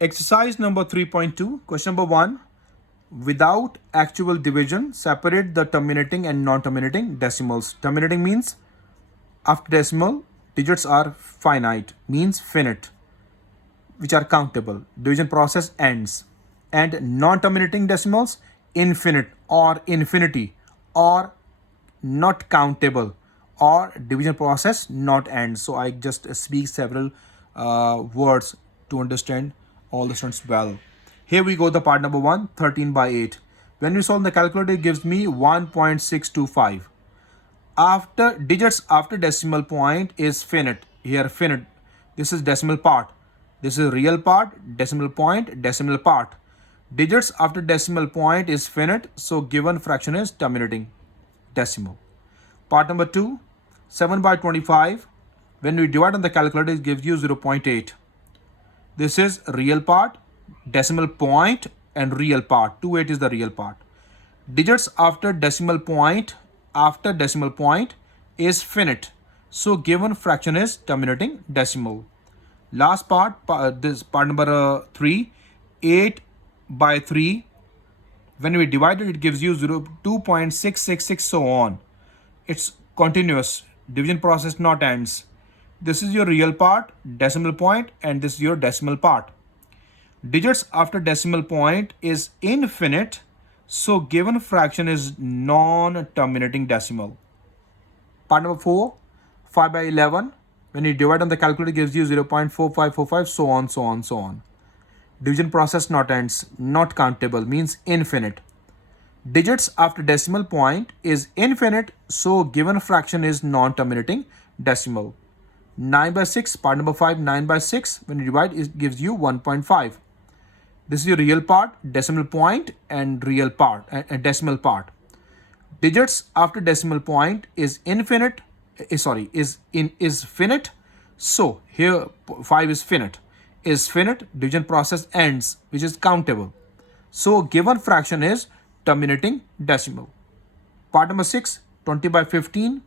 Exercise number 3.2, question number 1. Without actual division, separate the terminating and non-terminating decimals. Terminating means after decimal, digits are finite, means finite, which are countable. Division process ends. And non-terminating decimals, infinite or infinity or not countable or division process not end. So I just speak several words to understand all the students well. Here we go, the part number 1, 13 by 8. When we solve the calculator, it gives me 1.625. After digits after decimal point is finite. Here finite. This is decimal part. This is real part, decimal point, decimal part. Digits after decimal point is finite, so given fraction is terminating decimal. Part number 2, 7 by 25. When we divide on the calculator, it gives you 0.8. This is real part, decimal point, and real part. 28 is the real part. Digits after decimal point is finite. So given fraction is terminating decimal. Last part, this part number 3, 8 by 3. When we divide it, it gives you 2.666, so on. It's continuous. Division process not ends. This is your real part, decimal point, and this is your decimal part. Digits after decimal point is infinite, so given fraction is non-terminating decimal. Part number 4, 5 by 11. When you divide on the calculator, it gives you 0.4545, so on, so on, so on. Division process not ends, not countable, means infinite. Digits after decimal point is infinite, so given fraction is non-terminating decimal. 9 by 6, part number 5, 9 by 6. When you divide, it gives you 1.5. This is your real part, decimal point, and real part, and decimal part. Digits after decimal point is infinite, is finite. So here 5 is finite. Division process ends, which is countable. So given fraction is terminating decimal. Part number 6, 20 by 15.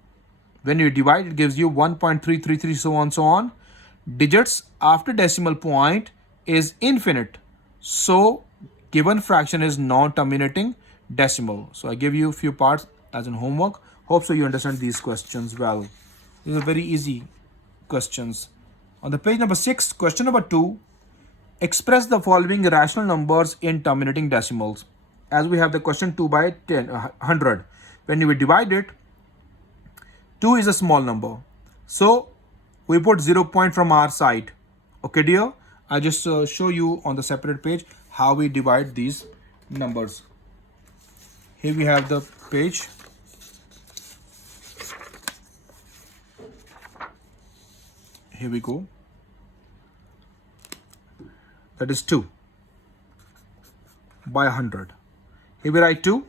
When you divide, it gives you 1.333, so on, so on. Digits after decimal point is infinite. So given fraction is non-terminating decimal. So I give you a few parts as in homework. Hope so you understand these questions well. These are very easy questions. On the page number 6, question number 2, express the following rational numbers in terminating decimals. As we have the question 2 by 100. When we divide it, 2 is a small number. So we put 0 point from our side. Okay, dear? I just show you on the separate page how we divide these numbers. Here we have the page. Here we go. That is 2 by 100. Here we write 2.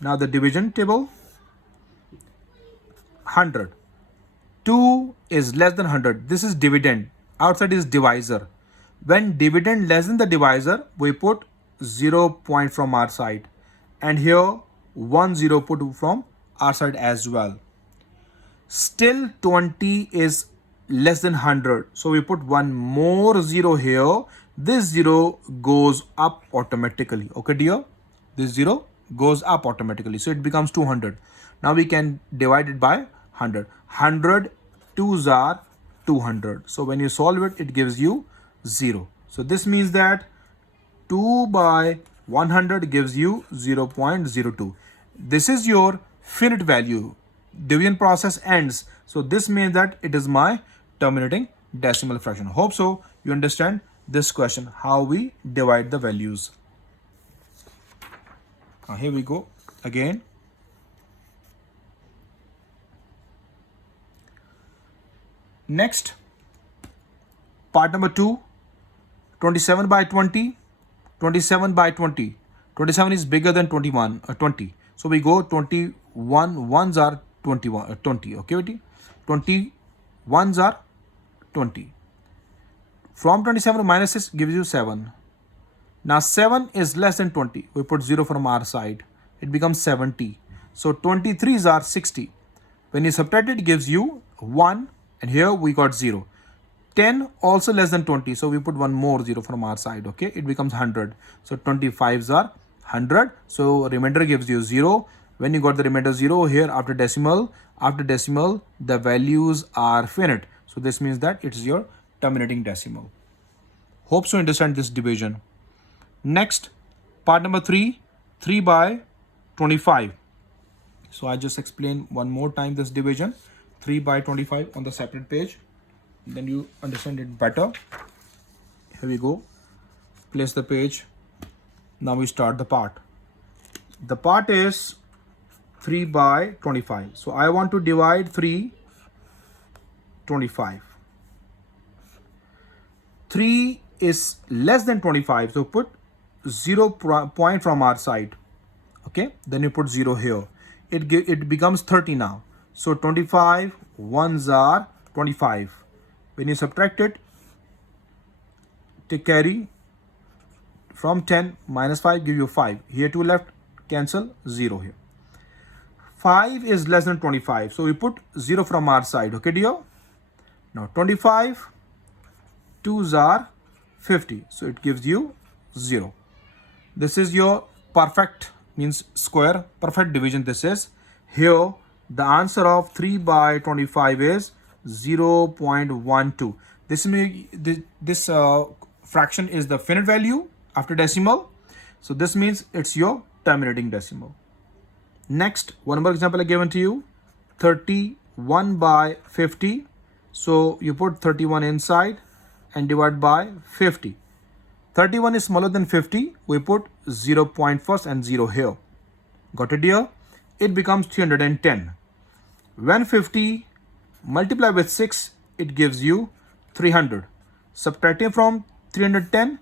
Now the division table. 100. 2 is less than 100. This is dividend. Outside is divisor. When dividend less than the divisor, we put 0 point from our side. And here 1 0 put from our side as well. Still 20 is less than 100. So we put one more 0 here. This 0 goes up automatically. Okay, dear? This 0 goes up automatically. So it becomes 200. Now we can divide it by 100. 100 2s are 200. So when you solve it, it gives you 0. So this means that 2 by 100 gives you 0.02. This is your finite value. Division process ends. So this means that it is my terminating decimal fraction. Hope so you understand this question, how we divide the values. Here we go again. Next, part number 2, 27 by 20, 27 by 20. 27 is bigger than 20. So we go 21, ones are 20, okay? 20 ones are 20. From 27 minus 6 gives you 7. Now 7 is less than 20. We put 0 from our side. It becomes 70. So 23s are 60. When you subtract it, it gives you 1. And here we got 0. 10 also less than 20, so we put one more 0 from our side. Okay, it becomes 100. So 25s are 100, so remainder gives you 0. When you got the remainder 0 here, after decimal the values are finite, so this means that it's your terminating decimal. Hope so understand this division. Next, part number 3, 3 by 25. So I just explain one more time this division, 3 by 25 on the separate page, then you understand it better. Here we go, place the page. Now we start the part. The part is 3 by 25. So I want to divide 3 is less than 25, so put 0 point from our side. Okay, then you put 0 here. It becomes 30 now. So 25 ones are 25. When you subtract it, take carry from 10 minus 5 give you 5. Here 2 left, cancel, 0 here. 5 is less than 25, so we put 0 from our side. Okay dear. Now 25 2s are 50, so it gives you 0. This is your perfect, means square, perfect division. This is here. The answer of 3 by 25 is 0.12. This fraction is the finite value after decimal, so this means it's your terminating decimal. Next, one more example I given to you, 31 by 50. So you put 31 inside and divide by 50. 31 is smaller than 50, we put 0 point first and 0 here. Got it here? It becomes 310. When 50 multiply with 6, it gives you 300. Subtracting from 310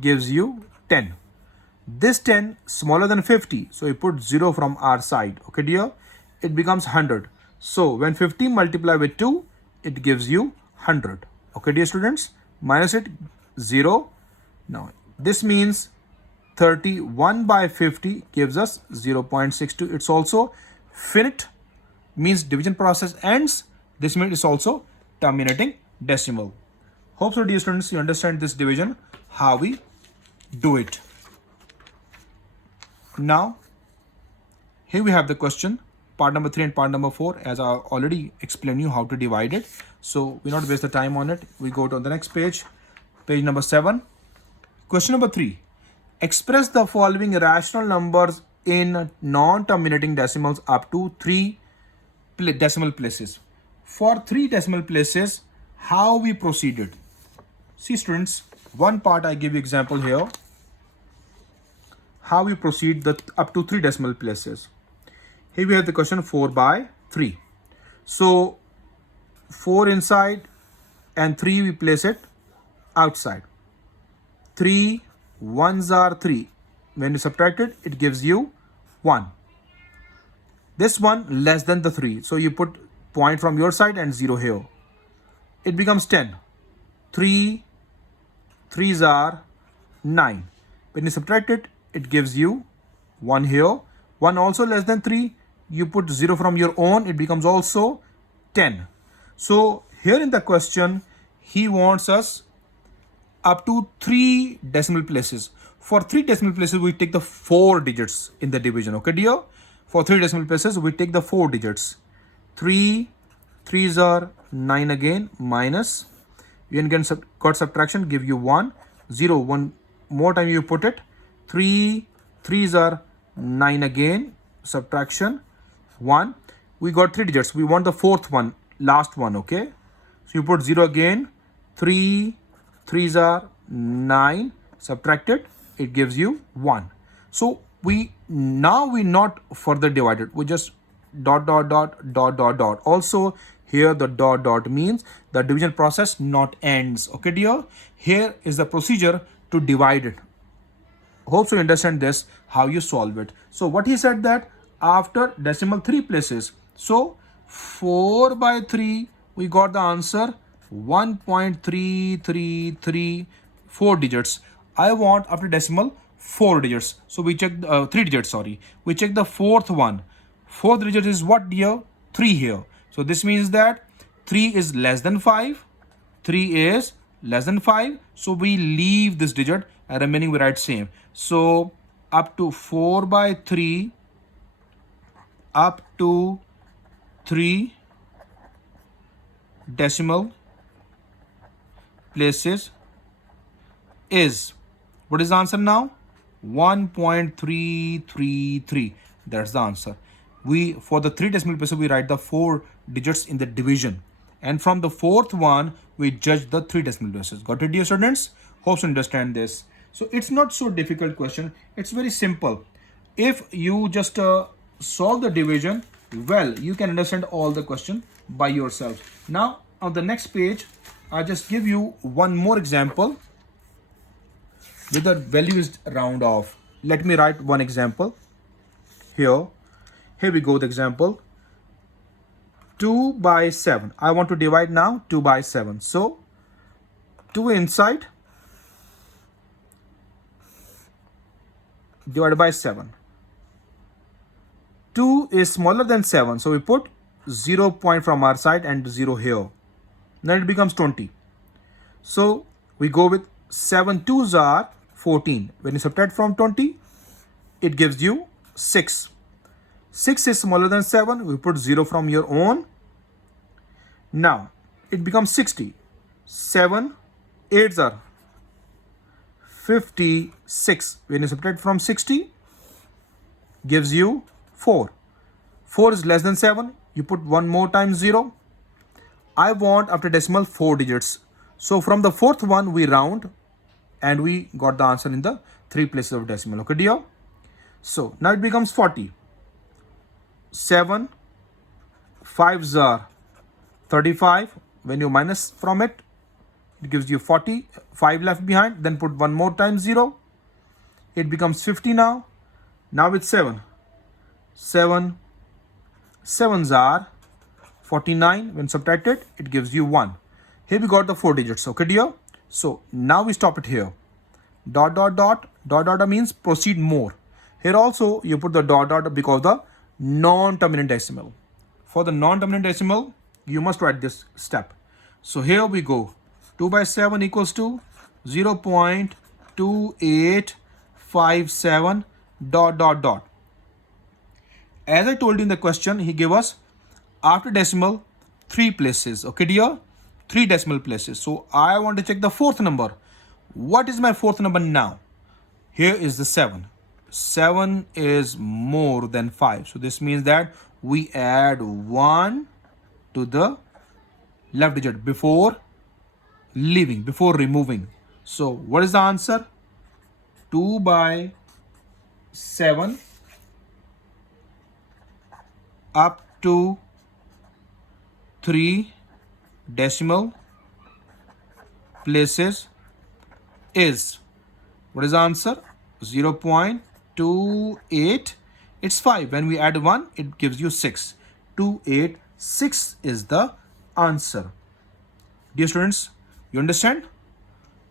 gives you 10. This 10 smaller than 50, so you put 0 from our side. Okay dear, it becomes 100. So when 50 multiply with 2, it gives you 100. Okay dear students, minus it 0. Now this means 31 by 50 gives us 0.62. It's also finite, means division process ends. This means it's also terminating decimal. Hope so dear students you understand this division, how we do it. Now here we have the question, part number 3 and part number 4, as I already explained you how to divide it, so we not waste the time on it. We go to the next page, page number 7. Question number 3, express the following rational numbers in non-terminating decimals up to 3 decimal places. For 3 decimal places, how we proceeded? See students, one part I give you example here, how we proceed up to 3 decimal places. Here we have the question 4 by 3. So 4 inside and 3 we place it outside. 3 ones are 3. When you subtract it, it gives you 1. This one less than the 3, so you put point from your side and 0 here. It becomes 10. 3 3s are 9. When you subtract it, it gives you 1 here. 1 also less than 3, you put 0 from your own, it becomes also 10. So here in the question, he wants us up to 3 decimal places. For 3 decimal places, we take the 4 digits in the division. Okay dear? For 3 decimal places, we take the 4 digits. 3 3s are 9 again, minus, you can got subtraction, give you 1, 0, 1 more time you put it. 3 3s are 9 again, subtraction, 1. We got 3 digits, we want the 4th one, last one. Okay, so you put 0 again, 3 3s are 9, subtract it, it gives you 1. So we not further divided, we just dot dot dot dot dot dot. Also here the dot dot means the division process not ends. Okay dear, here is the procedure to divide it. Hope so you understand this, how you solve it. So what he said that after decimal 3 places, so 4 by 3 we got the answer 1.333, 4 digits. I want after decimal 4 digits, so we check 3 digits, sorry, we check the 4th one. 4th digit is what dear? 3 here. So this means that 3 is less than 5 3 is less than 5. So we leave this digit and remaining we write same. So up to 4 by 3, up to 3 decimal places is, what is the answer now? 1.333. That's the answer. We, for the 3 decimal places, we write the 4 digits in the division, and from the fourth one we judge the 3 decimal places. Got it, dear students? Hope you understand this. So it's not so difficult question, it's very simple. If you just solve the division well, you can understand all the question by yourself. Now on the next page, I just give you one more example with the values round off. Let me write one example here. Here we go, the example. 2 by 7. I want to divide now 2 by 7. So 2 inside divided by 7. 2 is smaller than 7. So we put 0 point from our side and 0 here. Then it becomes 20. So we go with 7 2s are 14. When you subtract from 20, it gives you 6. 6 is smaller than 7. We put 0 from your own. Now it becomes 60. 7 8s are 56. When you subtract from 60, gives you 4. 4 is less than 7. You put one more times 0. I want after decimal 4 digits. So from the fourth one we round and we got the answer in the 3 places of decimal. Okay, dear? So now it becomes 40. 7 5s are 35. When you minus from it, it gives you 40. 5 left behind. Then put one more time 0. It becomes 50 now. Now with 7. 7 7s are 49. When subtracted, it gives you 1. Here we got the 4 digits. Okay, dear? So now we stop it here. Dot dot dot dot dot means proceed more. Here also you put the dot dot because the non-terminant decimal. For the non-terminant decimal, you must write this step. So here we go. 2 by 7 equals to 0.2857 dot dot dot. As I told you in the question, he gave us after decimal 3 places. Okay, dear? 3 decimal places. So I want to check the fourth number. What is my fourth number now? Here is the 7. 7 is more than 5. So this means that we add 1 to the left digit before leaving, before removing. So what is the answer? 2 by 7 up to 3 decimal places is, what is the answer? 0.28. It's 5. When we add 1, it gives you 6. 286 is the answer. Dear students, you understand?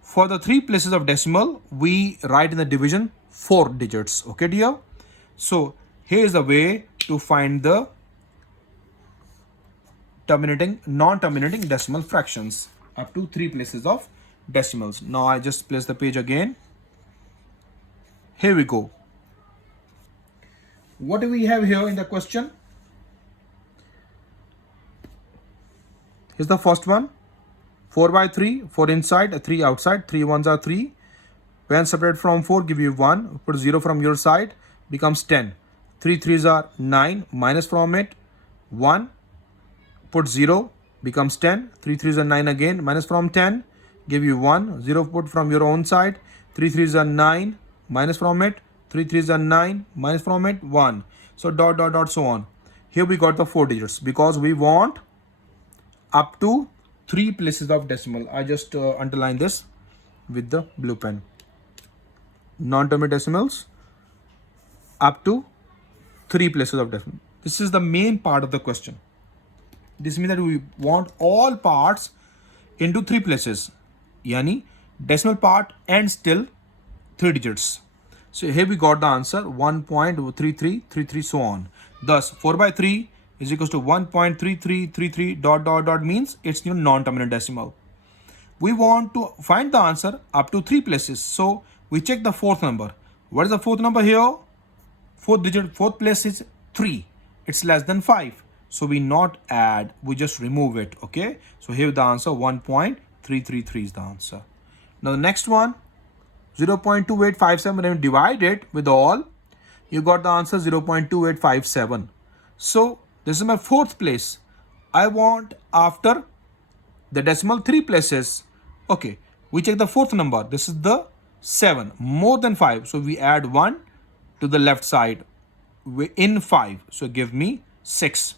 For the 3 places of decimal, we write in the division 4 digits. Okay, dear? So here is the way to find the non-terminating decimal fractions up to 3 places of decimals. Now I just place the page again. Here we go. What do we have here in the question? Here's the first one. 4 by 3, 4 inside, 3 outside, 3 1s are 3. When separate from 4, give you 1. Put 0 from your side, becomes 10. 3 3s are 9, minus from it, 1. Put 0, becomes 10. 3 3s are 9 again, minus from 10, give you 1. 0 put from your own side. 3 3s are 9, minus from it. 3 3s are 9, minus from it, 1. So dot dot dot so on. Here we got the 4 digits because we want up to 3 places of decimal. I just underline this with the blue pen. Non-terminate decimals up to 3 places of decimal. This is the main part of the question. This means that we want all parts into 3 places. Yani decimal part and still 3 digits. So here we got the answer 1.3333 so on. Thus 4 by 3 is equals to 1.3333 dot dot dot means it's your non-terminant decimal. We want to find the answer up to 3 places. So we check the fourth number. What is the fourth number here? Fourth digit, fourth place is 3. It's less than 5. So we not add, we just remove it. Okay. So here the answer 1.333 is the answer. Now the next one, 0.2857, when you divide it with all, you got the answer 0.2857. So this is my fourth place. I want after the decimal 3 places. Okay, we check the fourth number. This is the 7, more than 5. So we add 1 to the left side in 5. So give me 6.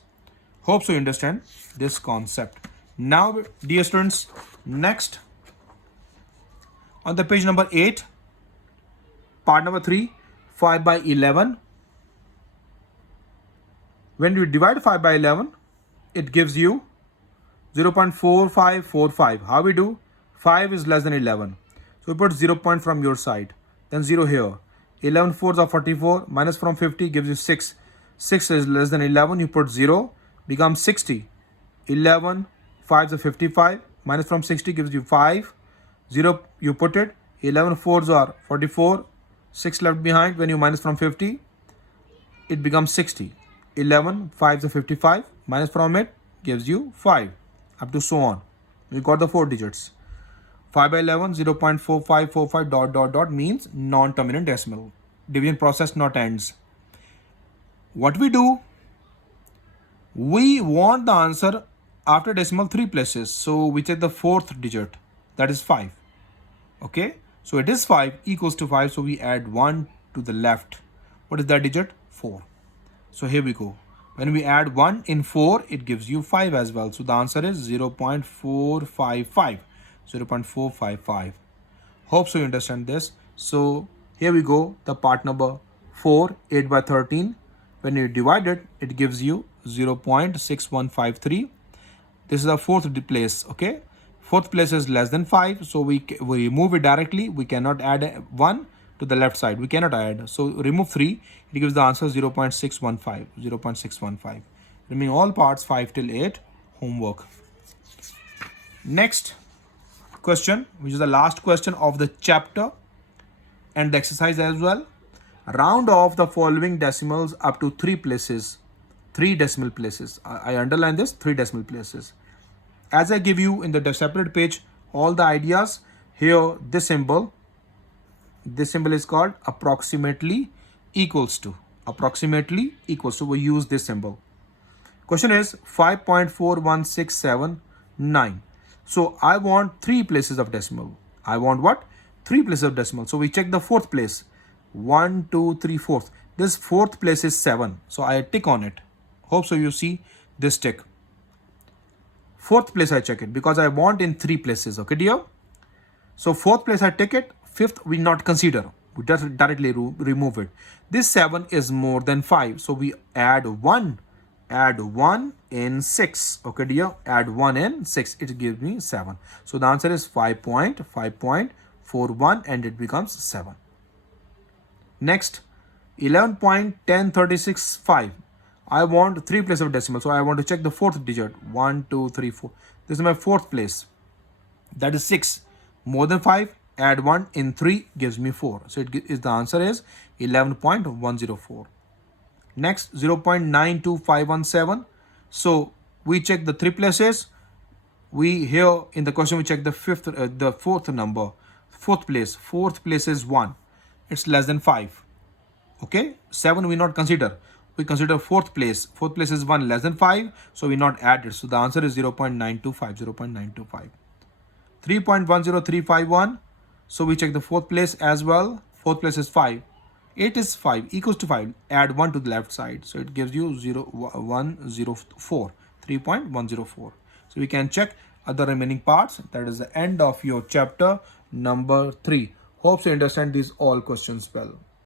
Hope so you understand this concept. Now, dear students, next on the page number 8, part number 3, 5 by 11. When you divide 5 by 11, it gives you 0.4545. How we do? 5 is less than 11. So we put 0 point from your side. Then 0 here. 11 fours are 44. Minus from 50 gives you 6. 6 is less than 11. You put 0. Becomes 60. 11 5s are 55. Minus from 60 gives you 5. 0 you put it. 11 fours are 44. 6 left behind. When you minus from 50, it becomes 60. 11 5s are 55. Minus from it gives you 5. Up to so on. We got the 4 digits. 5 by 11, 0.4545 ... means non-terminant decimal. Division process not ends. What we do? We want the answer after decimal 3 places. So we check the fourth digit. That is 5. Okay. So it is 5 equals to 5. So we add 1 to the left. What is that digit? 4. So here we go. When we add 1 in 4, it gives you 5 as well. So the answer is 0.455. 0.455. Hope so you understand this. So here we go. The part number 4, 8 by 13. When you divide it, it gives you 0.6153. This is the fourth place. Okay. Fourth place is less than 5. So we remove it directly. We cannot add 1 to the left side. We cannot add. So remove 3. It gives the answer 0.615. 0.615. Remaining all parts 5 till 8. Homework. Next question, which is the last question of the chapter and the exercise as well. Round off the following decimals up to 3 places. 3 decimal places. I underline this, 3 decimal places. As I give you in the separate page all the ideas, here this symbol is called approximately equals to. Approximately equals to. We use this symbol. Question is 5.41679. So I want 3 places of decimal. I want what? 3 places of decimal. So we check the fourth place. 1, 2, 3, 4th. This fourth place is 7. So I tick on it. Hope so you see this tick. Fourth place I check it because I want in 3 places. Okay, dear? So fourth place I tick it. Fifth we not consider. We just directly remove it. This 7 is more than 5. So we add 1. Add 1 in 6. Okay, dear? Add 1 in 6. It gives me 7. So the answer is 5.41 and it becomes 7. Next, 11.10365. I want 3 places of decimal. So I want to check the fourth digit. 1, 2, 3, 4. This is my fourth place. That is 6. More than 5. Add 1 in 3 gives me 4. So the answer is 11.104. Next, 0.92517. So we check the 3 places. We here in the question we check the fourth number. Fourth place. Fourth place is 1. It's less than 5. Okay. 7 we not consider. We consider fourth place. Fourth place is 1 less than 5. So we not add it. So the answer is 0.925. 0.925. 3.10351. So we check the fourth place as well. Fourth place is 5. 8 is 5 equals to 5. Add 1 to the left side. So it gives you 104. 3.104. So we can check other remaining parts. That is the end of your chapter number 3. Hope you understand these all questions well.